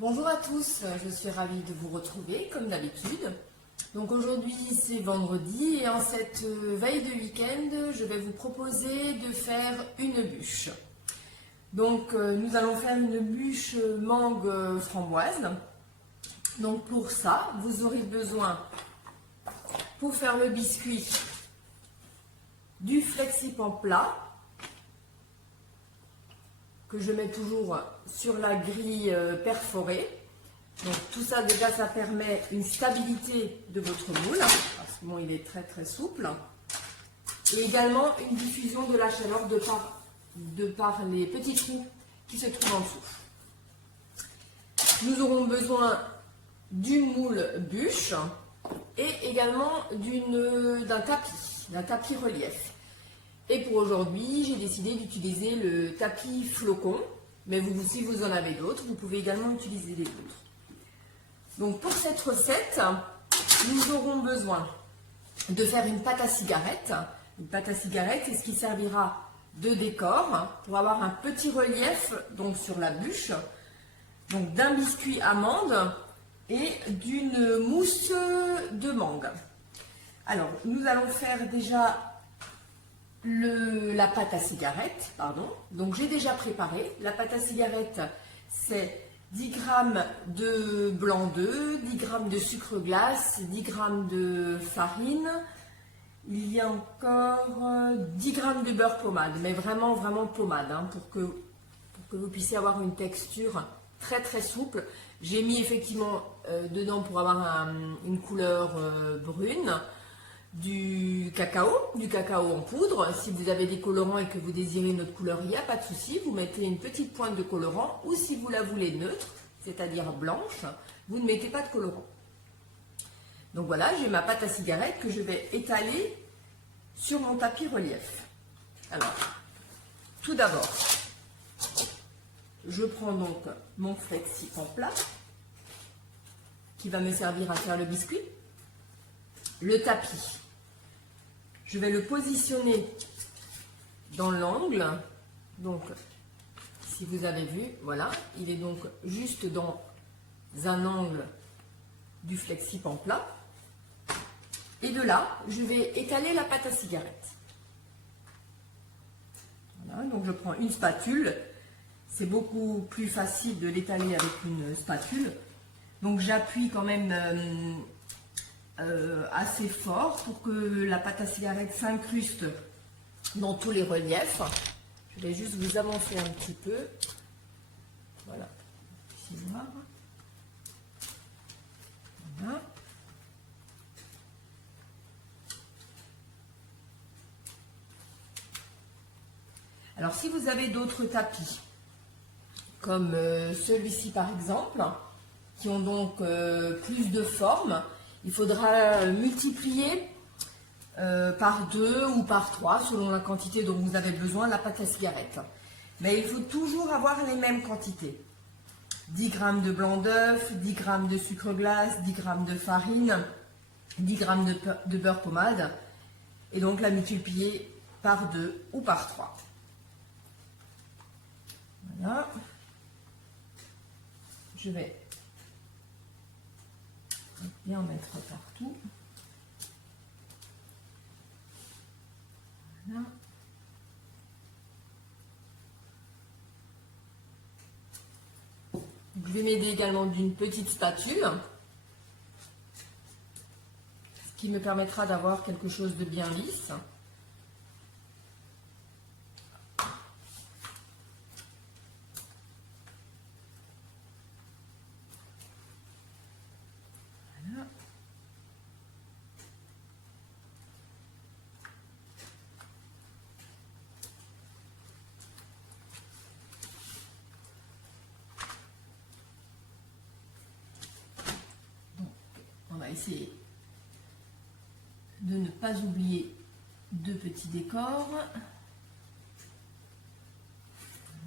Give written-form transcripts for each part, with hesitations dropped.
Bonjour à tous, je suis ravie de vous retrouver comme d'habitude. Donc aujourd'hui c'est vendredi et en cette veille de week-end, je vais vous proposer de faire une bûche. Donc nous allons faire une bûche mangue framboise. Donc pour ça, vous aurez besoin, pour faire le biscuit, du Flexipan plat que je mets toujours sur la grille perforée. Donc tout ça déjà ça permet une stabilité de votre moule parce que bon, il est très souple et également une diffusion de la chaleur de par les petits trous qui se trouvent en dessous. Nous aurons besoin d'une moule bûche et également d'un tapis relief. Et pour aujourd'hui, j'ai décidé d'utiliser le tapis flocon, mais si vous en avez d'autres, vous pouvez également utiliser les autres. Donc pour cette recette, nous aurons besoin de faire une pâte à cigarette. Une pâte à cigarette, c'est ce qui servira de décor pour avoir un petit relief donc sur la bûche, donc d'un biscuit amande et d'une mousse de mangue. Alors, nous allons faire déjà la pâte à cigarette, pardon. Donc j'ai déjà préparé. La pâte à cigarette, c'est 10 g de blanc d'œuf, 10 g de sucre glace, 10 g de farine. Il y a encore 10 g de beurre pommade, mais vraiment pommade, hein, pour que vous puissiez avoir une texture très souple. J'ai mis effectivement dedans pour avoir une couleur brune. Du cacao en poudre. Si vous avez des colorants et que vous désirez une autre couleur, il n'y a pas de souci, vous mettez une petite pointe de colorant, ou si vous la voulez neutre, c'est-à-dire blanche, vous ne mettez pas de colorant. Donc voilà, j'ai ma pâte à cigarette que je vais étaler sur mon tapis relief. Alors, tout d'abord, je prends donc mon Flexipan plat qui va me servir à faire le biscuit. Le tapis, je vais le positionner dans l'angle. Donc, si vous avez vu, voilà, il est donc juste dans un angle du Flexipan plat. Et de là, je vais étaler la pâte à cigarette. Voilà, donc je prends une spatule. C'est beaucoup plus facile de l'étaler avec une spatule. Donc j'appuie quand même assez fort pour que la pâte à cigarette s'incruste dans tous les reliefs. Je vais juste vous avancer un petit peu. Voilà. Ici, voir. Voilà. Alors si vous avez d'autres tapis, comme celui-ci par exemple, qui ont donc plus de forme, il faudra multiplier par 2 ou par 3 selon la quantité dont vous avez besoin la pâte à cigarette. Mais il faut toujours avoir les mêmes quantités. 10 g de blanc d'œuf, 10 g de sucre glace, 10 g de farine, 10 g de beurre pommade. Et donc la multiplier par 2 ou par 3. Voilà. Je vais bien mettre partout. Voilà. Je vais m'aider également d'une petite spatule, ce qui me permettra d'avoir quelque chose de bien lisse. On va essayer de ne pas oublier de petits décors.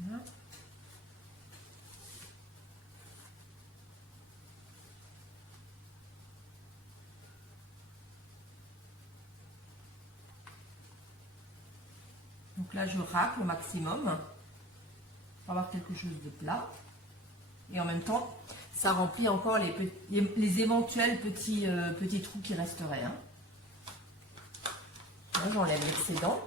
Voilà. Donc là, je râpe au maximum pour avoir quelque chose de plat. Et en même temps, ça remplit encore les éventuels petits trous qui resteraient. Hein. Là, j'enlève l'excédent.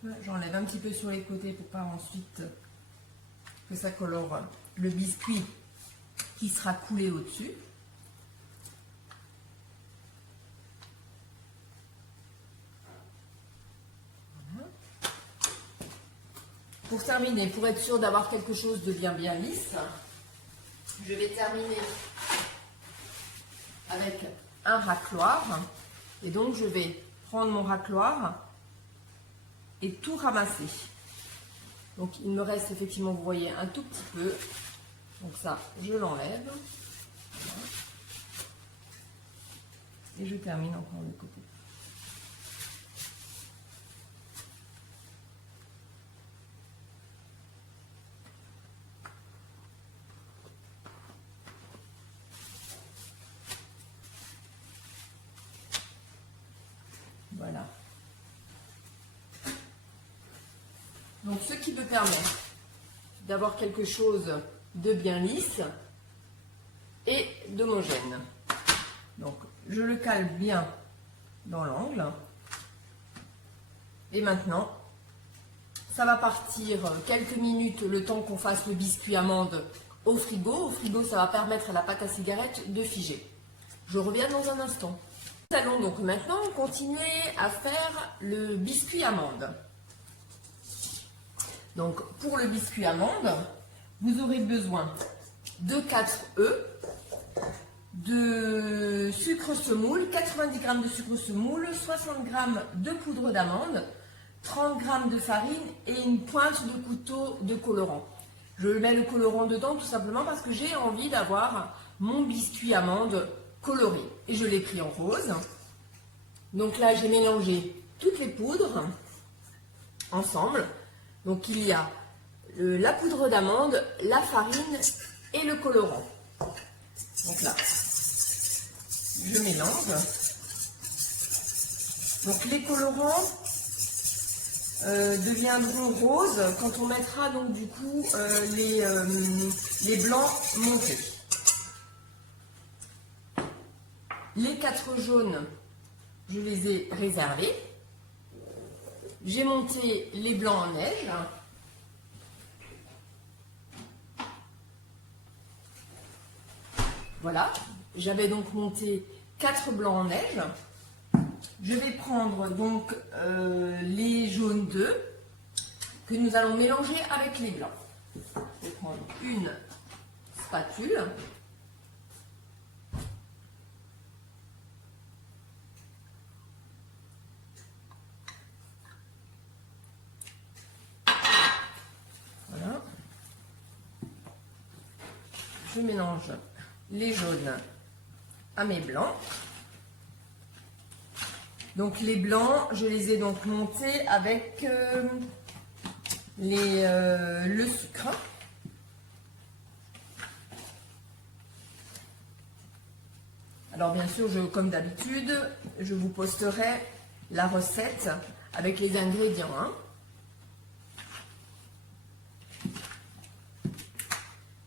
Voilà. J'enlève un petit peu sur les côtés pour pas ensuite que ça colore le biscuit qui sera coulé au-dessus. Voilà. Pour terminer, pour être sûr d'avoir quelque chose de bien lisse, je vais terminer avec un racloir. Et donc je vais prendre mon racloir et tout ramasser. Donc il me reste effectivement, vous voyez, un tout petit peu. Donc ça, je l'enlève. Voilà. Et je termine encore le côté. Voilà. Donc ce qui me permet d'avoir quelque chose de bien lisse et d'homogène. Donc je le cale bien dans l'angle. Et maintenant, ça va partir quelques minutes le temps qu'on fasse le biscuit amande au frigo. Au frigo, ça va permettre à la pâte à cigarette de figer. Je reviens dans un instant. Nous allons donc maintenant continuer à faire le biscuit amande. Donc pour le biscuit amande, vous aurez besoin de 4 œufs, de sucre semoule, 90 g de sucre semoule, 60 g de poudre d'amande, 30 g de farine et une pointe de couteau de colorant. Je mets le colorant dedans tout simplement parce que j'ai envie d'avoir mon biscuit amande coloré. Et je l'ai pris en rose. Donc là, j'ai mélangé toutes les poudres ensemble. Donc il y a la poudre d'amande, la farine et le colorant. Donc là, je mélange. Donc les colorants deviendront roses quand on mettra donc du coup les blancs montés. Les 4 jaunes, je les ai réservés. J'ai monté les blancs en neige. Voilà, j'avais donc monté 4 blancs en neige. Je vais prendre donc les jaunes d'œufs que nous allons mélanger avec les blancs. Je vais prendre une spatule. Voilà. Je mélange les jaunes à mes blancs. Donc les blancs, je les ai donc montés avec le sucre. Alors bien sûr, comme d'habitude, je vous posterai la recette avec les ingrédients. Hein.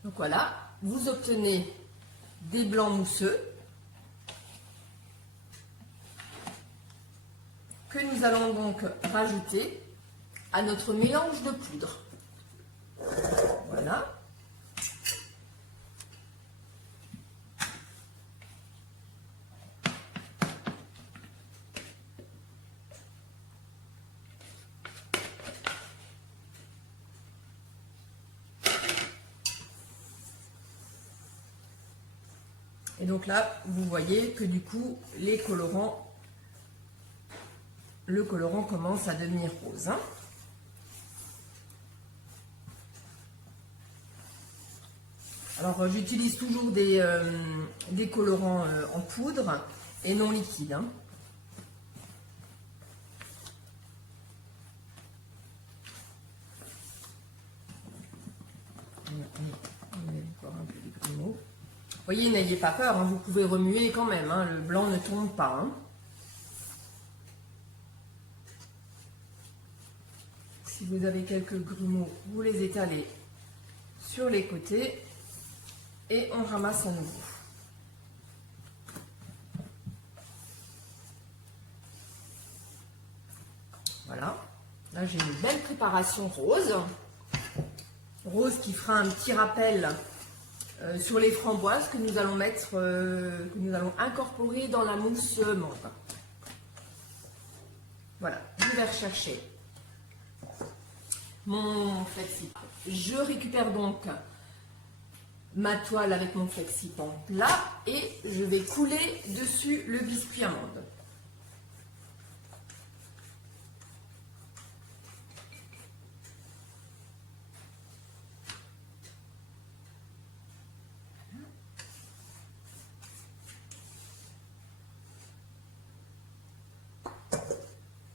Donc voilà, vous obtenez des blancs mousseux que nous allons donc rajouter à notre mélange de poudre. Voilà. Et donc là, vous voyez que du coup, le colorant commence à devenir rose. Hein. Alors j'utilise toujours des colorants en poudre et non liquides. Hein. On met encore un peu de grumeaux. Vous voyez, n'ayez pas peur, hein, vous pouvez remuer quand même, hein, le blanc ne tombe pas. Hein. Si vous avez quelques grumeaux, vous les étalez sur les côtés et on ramasse à nouveau. Voilà, là j'ai une belle préparation rose. Rose qui fera un petit rappel sur les framboises que nous allons mettre, que nous allons incorporer dans la mousse mangue. Voilà, je vais rechercher mon flexi. Je récupère donc ma toile avec mon flexi-pan plat et je vais couler dessus le biscuit amande.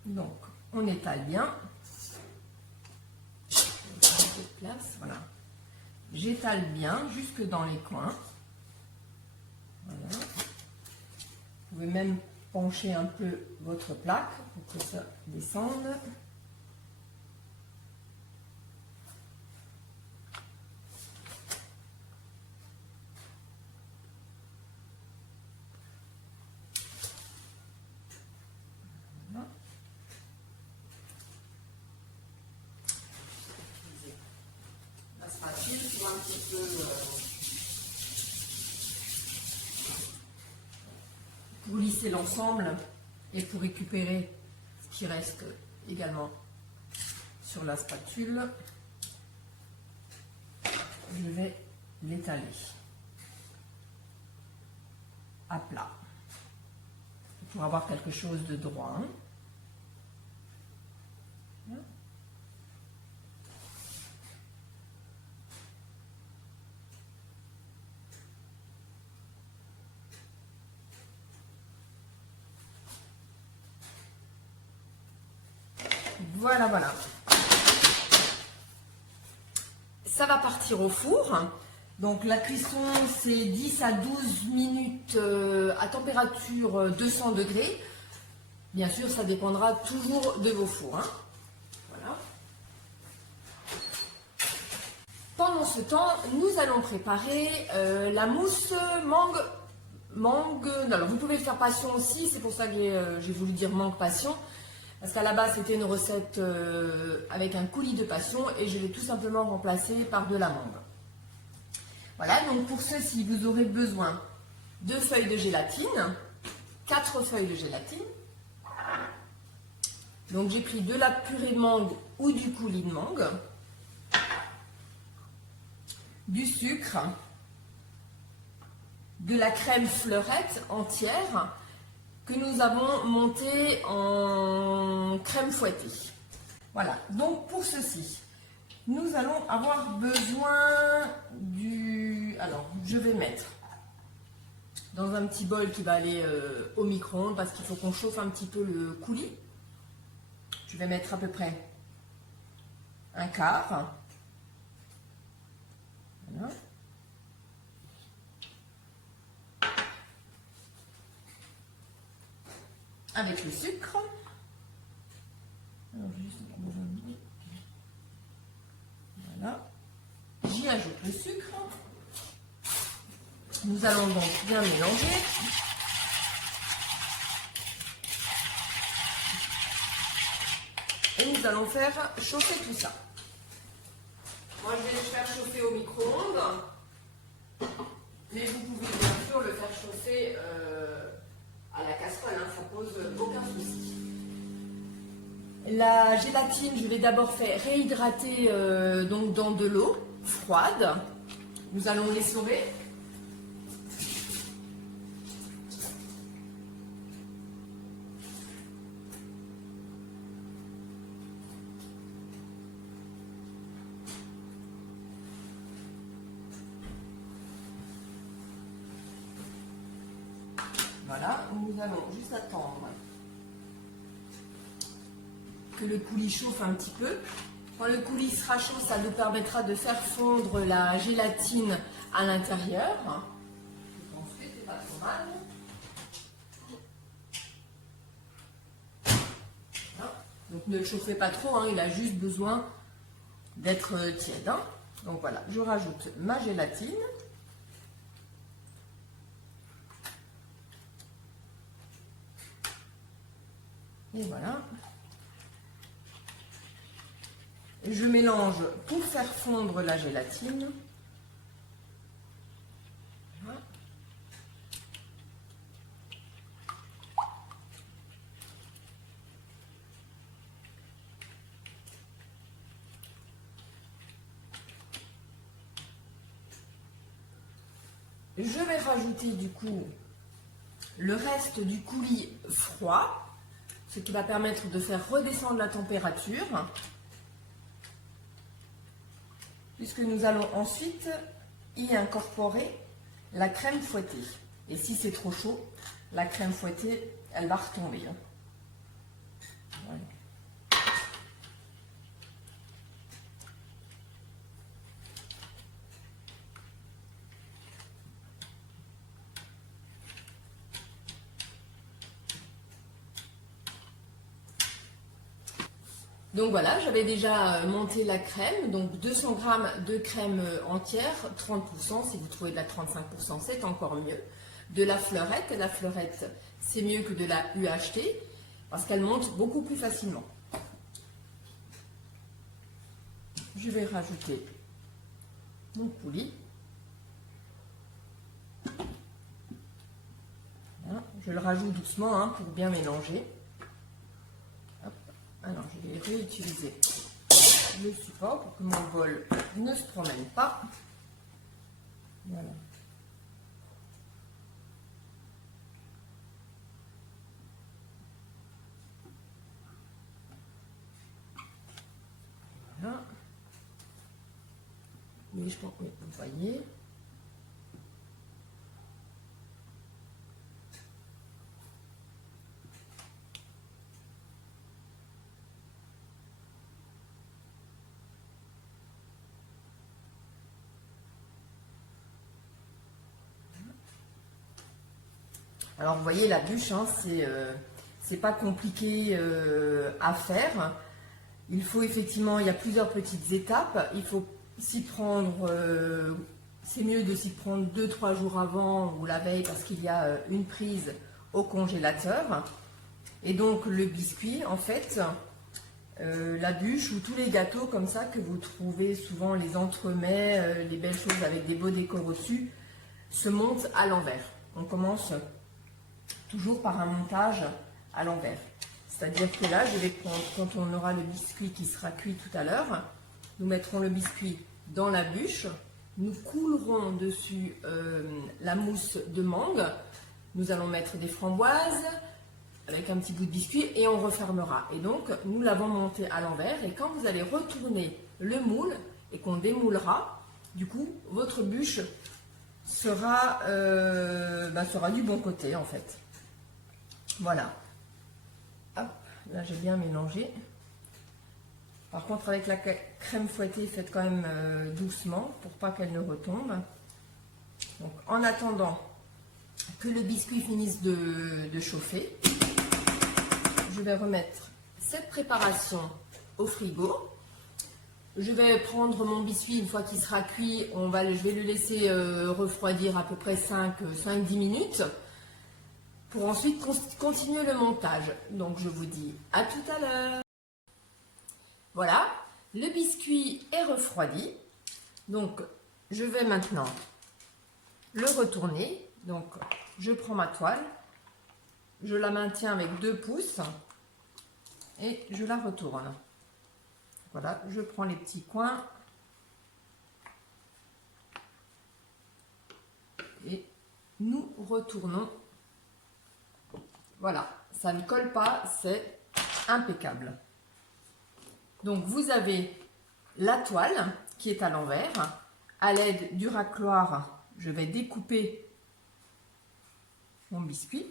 Donc, on étale bien. Place, voilà. J'étale bien jusque dans les coins. Voilà. Vous pouvez même pencher un peu votre plaque pour que ça descende. Voilà. La spatule pour un petit peu pour lisser l'ensemble et pour récupérer ce qui reste également sur la spatule. Je vais l'étaler à plat pour avoir quelque chose de droit. Voilà, voilà. Ça va partir au four. Donc la cuisson, c'est 10 à 12 minutes à température 200 degrés. Bien sûr, ça dépendra toujours de vos fours. Hein. Voilà. Pendant ce temps, nous allons préparer la mousse mangue. Alors, vous pouvez le faire passion aussi, c'est pour ça que j'ai voulu dire mangue passion. Parce qu'à la base, c'était une recette avec un coulis de passion et je l'ai tout simplement remplacé par de la mangue. Voilà, donc pour ceci, vous aurez besoin de feuilles de gélatine, 4 feuilles de gélatine. Donc j'ai pris de la purée de mangue ou du coulis de mangue, du sucre, de la crème fleurette entière, que nous avons monté en crème fouettée. Voilà, donc pour ceci, nous allons avoir besoin du... Alors, je vais mettre dans un petit bol qui va aller au micro-ondes parce qu'il faut qu'on chauffe un petit peu le coulis. Je vais mettre à peu près un quart. Voilà. Avec le sucre. Alors, juste voilà. J'y ajoute le sucre. Nous allons donc bien mélanger. Et nous allons faire chauffer tout ça. Moi, je vais le faire chauffer au micro-ondes. Mais vous pouvez bien sûr le faire chauffer à la casserole, hein, ça pose aucun souci. La gélatine, je vais d'abord faire réhydrater donc dans de l'eau froide. Nous allons l'essorer. Voilà, nous allons juste attendre que le coulis chauffe un petit peu. Quand le coulis sera chaud, ça nous permettra de faire fondre la gélatine à l'intérieur. Ensuite, c'est pas trop mal. Voilà. Donc ne le chauffez pas trop, hein, il a juste besoin d'être tiède. Hein. Donc voilà, je rajoute ma gélatine. Et voilà. Je mélange pour faire fondre la gélatine. Voilà. Je vais rajouter du coup le reste du coulis froid, ce qui va permettre de faire redescendre la température, puisque nous allons ensuite y incorporer la crème fouettée. Et si c'est trop chaud, la crème fouettée, elle va retomber. Voilà. Donc voilà, j'avais déjà monté la crème, donc 200 g de crème entière, 30%, si vous trouvez de la 35%, c'est encore mieux. De la fleurette c'est mieux que de la UHT, parce qu'elle monte beaucoup plus facilement. Je vais rajouter mon coulis. Voilà, je le rajoute doucement hein, pour bien mélanger. Alors, je vais réutiliser le support pour que mon bol ne se promène pas. Voilà. Voilà. Oui, je pense que vous voyez. Alors vous voyez la bûche, hein, c'est pas compliqué à faire. Il faut effectivement, il y a plusieurs petites étapes. Il faut s'y prendre, c'est mieux de s'y prendre 2-3 jours avant ou la veille parce qu'il y a une prise au congélateur. Et donc le biscuit, en fait, la bûche ou tous les gâteaux comme ça que vous trouvez souvent, les entremets, les belles choses avec des beaux décors au-dessus, se montent à l'envers. On commence toujours par un montage à l'envers. C'est-à-dire que là, je vais prendre, quand on aura le biscuit qui sera cuit tout à l'heure, nous mettrons le biscuit dans la bûche, nous coulerons dessus la mousse de mangue, nous allons mettre des framboises avec un petit bout de biscuit et on refermera. Et donc, nous l'avons monté à l'envers et quand vous allez retourner le moule et qu'on démoulera, du coup, votre bûche sera du bon côté en fait. Voilà. Hop, là j'ai bien mélangé. Par contre avec la crème fouettée, faites quand même doucement pour pas qu'elle ne retombe. Donc en attendant que le biscuit finisse de chauffer, je vais remettre cette préparation au frigo. Je vais prendre mon biscuit une fois qu'il sera cuit, je vais le laisser refroidir à peu près 5-10 minutes. Pour ensuite continuer le montage. Donc je vous dis à tout à l'heure. Voilà, le biscuit est refroidi. Donc je vais maintenant le retourner. Donc je prends ma toile, je la maintiens avec 2 pouces et je la retourne. Voilà, je prends les petits coins et nous retournons. Voilà, ça ne colle pas, c'est impeccable. Donc vous avez la toile qui est à l'envers. À l'aide du racloir, je vais découper mon biscuit.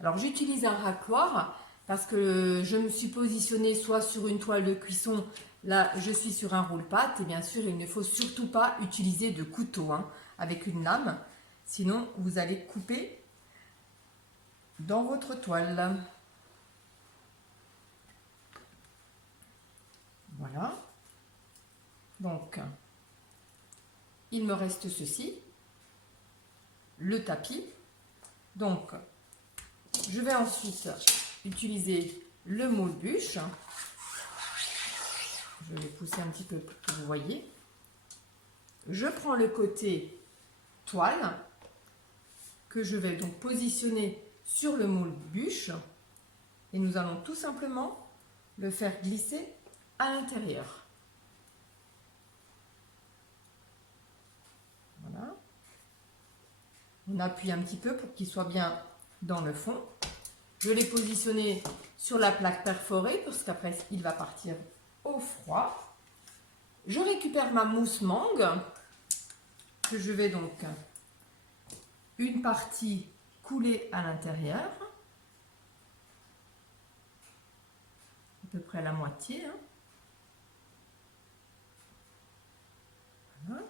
Alors j'utilise un racloir parce que je me suis positionnée soit sur une toile de cuisson, là je suis sur un roule-pâte et bien sûr il ne faut surtout pas utiliser de couteau hein, avec une lame, sinon vous allez couper dans votre toile. Voilà. Donc, il me reste ceci, le tapis. Donc, je vais ensuite utiliser le moule bûche. Je vais pousser un petit peu pour que vous voyez. Je prends le côté toile que je vais donc positionner sur le moule bûche et nous allons tout simplement le faire glisser à l'intérieur. Voilà. On appuie un petit peu pour qu'il soit bien dans le fond. Je l'ai positionné sur la plaque perforée parce qu'après il va partir au froid. Je récupère ma mousse mangue que je vais donc une partie couler à l'intérieur, à peu près la moitié. Hein. Voilà.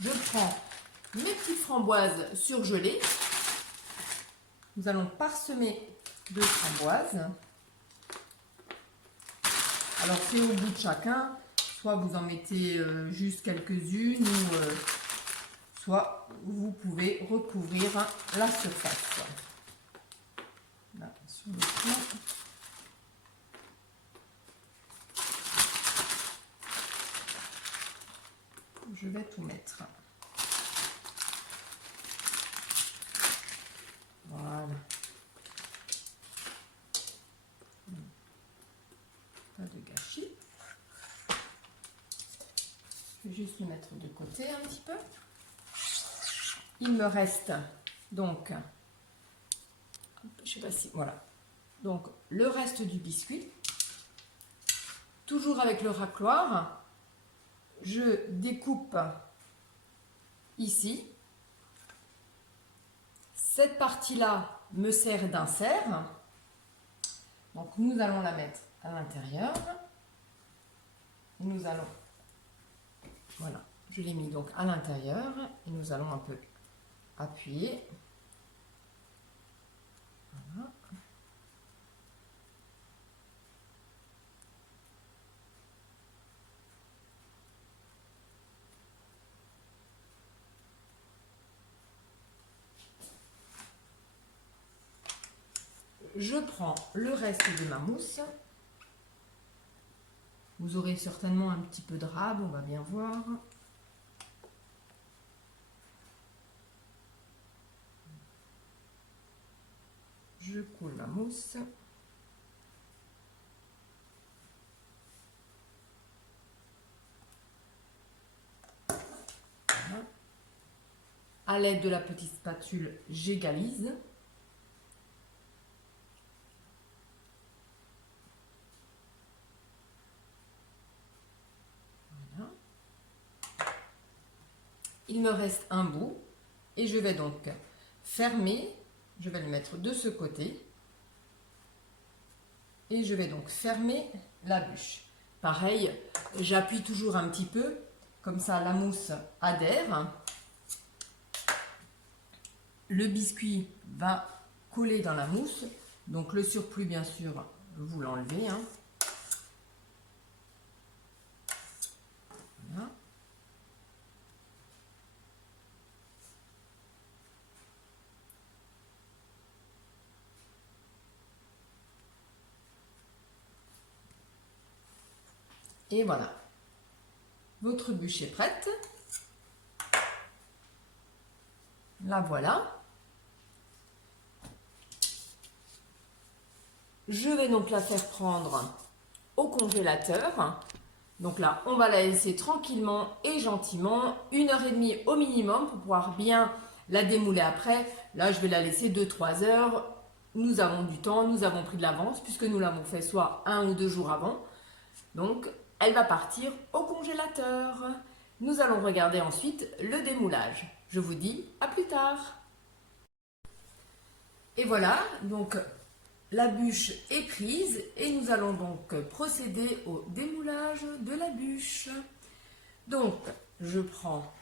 Je prends mes petites framboises surgelées. Nous allons parsemer de framboises. Alors c'est au goût de chacun. Soit vous en mettez juste quelques-unes ou soit vous pouvez recouvrir la surface. Là, sur le plan. Je vais tout mettre. Voilà. Pas de gâchis. Je vais juste le mettre de côté un petit peu. Il me reste donc, je sais pas si, voilà. Donc le reste du biscuit. Toujours avec le racloir. Je découpe ici. Cette partie-là me sert d'insert. Donc nous allons la mettre à l'intérieur. Nous allons, voilà, je l'ai mis donc à l'intérieur et nous allons un peu appuyer. Voilà. Je prends le reste de ma mousse. Vous aurez certainement un petit peu de râbe, on va bien voir. Je coule ma mousse. Voilà. À l'aide de la petite spatule, j'égalise. Voilà. Il me reste un bout et je vais donc fermer. Je vais le mettre de ce côté et je vais donc fermer la bûche. Pareil, j'appuie toujours un petit peu, comme ça la mousse adhère. Le biscuit va coller dans la mousse, donc le surplus bien sûr vous l'enlevez. Hein. Voilà. Et voilà, votre bûche est prête. La voilà. Je vais donc la faire prendre au congélateur. Donc là, on va la laisser tranquillement et gentiment, 1h30 au minimum pour pouvoir bien la démouler après. Là, je vais la laisser 2-3 heures. Nous avons du temps, nous avons pris de l'avance puisque nous l'avons fait soit 1 ou 2 jours avant. Donc, elle va partir au congélateur. Nous allons regarder ensuite le démoulage. Je vous dis à plus tard. Et voilà, donc la bûche est prise et nous allons donc procéder au démoulage de la bûche. Donc, je prends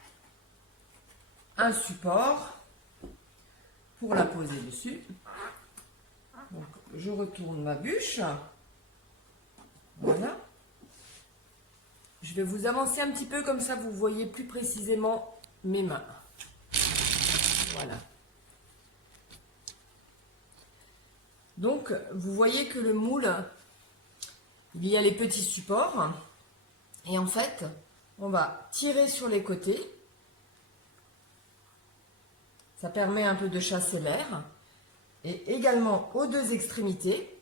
un support pour la poser dessus. Donc, je retourne ma bûche. Voilà. Je vais vous avancer un petit peu comme ça vous voyez plus précisément mes mains. Voilà. Donc, vous voyez que le moule, il y a les petits supports. Et en fait, on va tirer sur les côtés. Ça permet un peu de chasser l'air. Et également aux deux extrémités.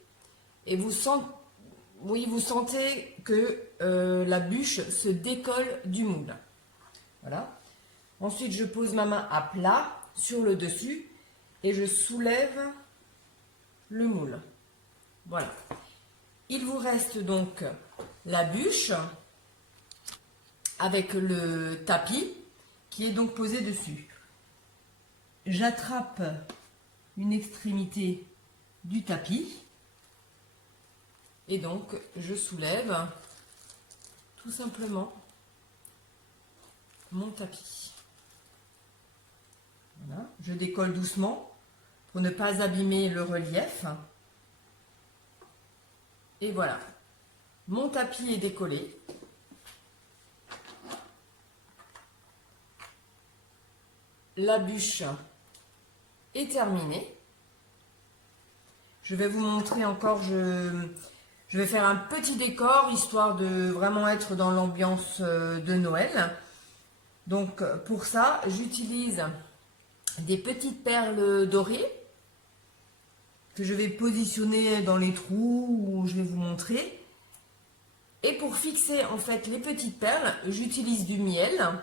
Et vous sentez, oui, vous sentez que la bûche se décolle du moule. Voilà. Ensuite, je pose ma main à plat sur le dessus et je soulève le moule. Voilà. Il vous reste donc la bûche avec le tapis qui est donc posé dessus. J'attrape une extrémité du tapis et donc je soulève tout simplement mon tapis. Voilà. Je décolle doucement pour ne pas abîmer le relief. Et voilà, mon tapis est décollé. La bûche est terminée. Je vais vous montrer encore, je vais faire un petit décor histoire de vraiment être dans l'ambiance de Noël. Donc pour ça, j'utilise des petites perles dorées que je vais positionner dans les trous où je vais vous montrer. Et pour fixer en fait les petites perles, j'utilise du miel.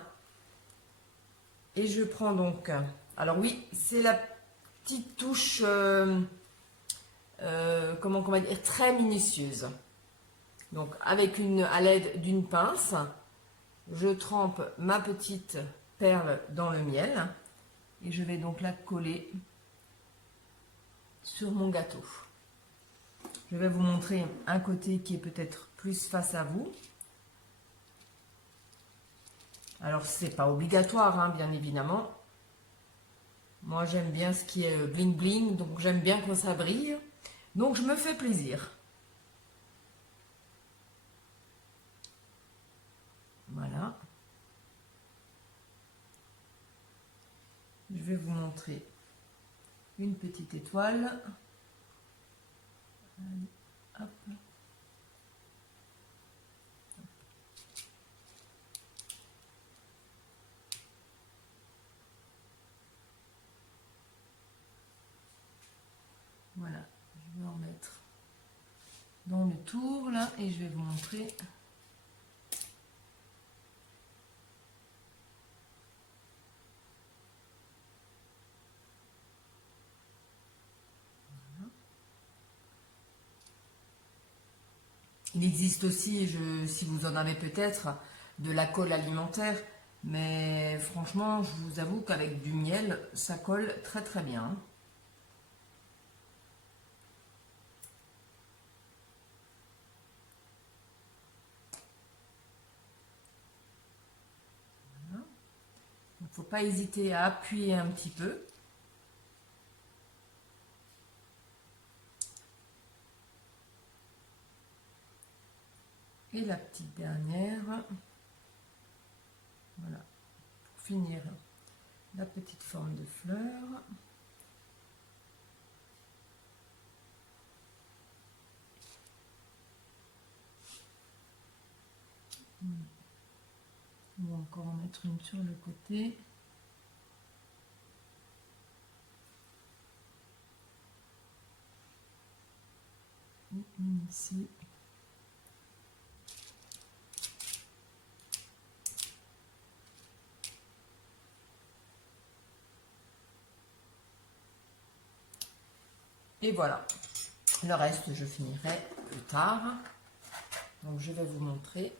Et je prends donc, alors oui, c'est la petite touche, comment on va dire, très minutieuse. Donc avec à l'aide d'une pince, je trempe ma petite perle dans le miel. Et je vais donc la coller sur mon gâteau. Je vais vous montrer un côté qui est peut-être plus face à vous. Alors, c'est pas obligatoire, hein, bien évidemment. Moi, j'aime bien ce qui est bling bling, donc j'aime bien quand ça brille. Donc, je me fais plaisir. Voilà. Je vais vous montrer une petite étoile. Hop. Voilà, je vais en mettre dans le tour là et je vais vous montrer. Il existe aussi, si vous en avez peut-être, de la colle alimentaire, mais franchement, je vous avoue qu'avec du miel, ça colle très très bien. Voilà. Il ne faut pas hésiter à appuyer un petit peu. Et la petite dernière, voilà, pour finir la petite forme de fleur. On va encore en mettre une sur le côté. Et une ici. Et voilà, le reste je finirai plus tard. Donc je vais vous montrer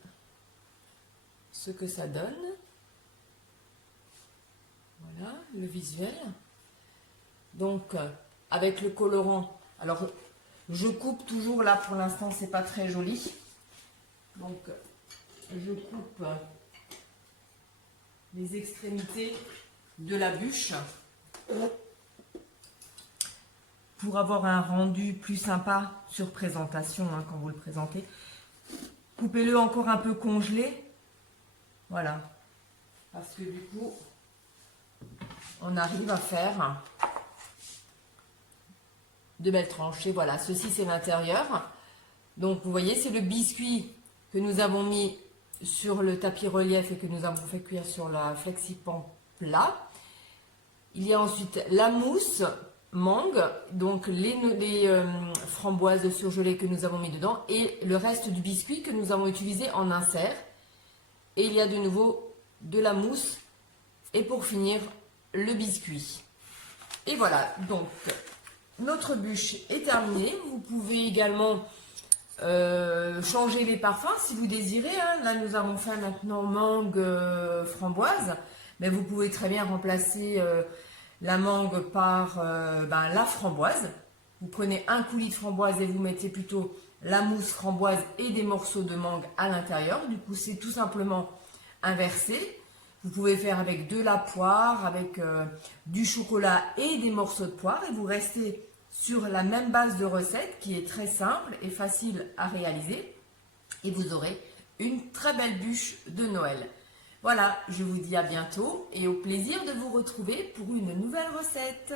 ce que ça donne. Voilà le visuel. Donc avec le colorant, alors je coupe toujours là pour l'instant, c'est pas très joli. Donc je coupe les extrémités de la bûche pour avoir un rendu plus sympa sur présentation hein, quand vous le présentez. Coupez-le encore un peu congelé. Voilà. Parce que du coup, on arrive à faire de belles tranches. Et voilà, ceci c'est l'intérieur. Donc vous voyez, c'est le biscuit que nous avons mis sur le tapis relief et que nous avons fait cuire sur la FlexiPan plat. Il y a ensuite la mousse mangue, donc les framboises surgelées que nous avons mis dedans et le reste du biscuit que nous avons utilisé en insert. Et il y a de nouveau de la mousse et pour finir le biscuit. Et voilà, donc notre bûche est terminée. Vous pouvez également changer les parfums si vous désirez. Hein. Là, nous avons fait maintenant mangue framboise, mais vous pouvez très bien remplacer la mangue par la framboise. Vous prenez un coulis de framboise et vous mettez plutôt la mousse framboise et des morceaux de mangue à l'intérieur. Du coup, c'est tout simplement inversé. Vous pouvez faire avec de la poire, avec du chocolat et des morceaux de poire et vous restez sur la même base de recette qui est très simple et facile à réaliser et vous aurez une très belle bûche de Noël. Voilà, je vous dis à bientôt et au plaisir de vous retrouver pour une nouvelle recette.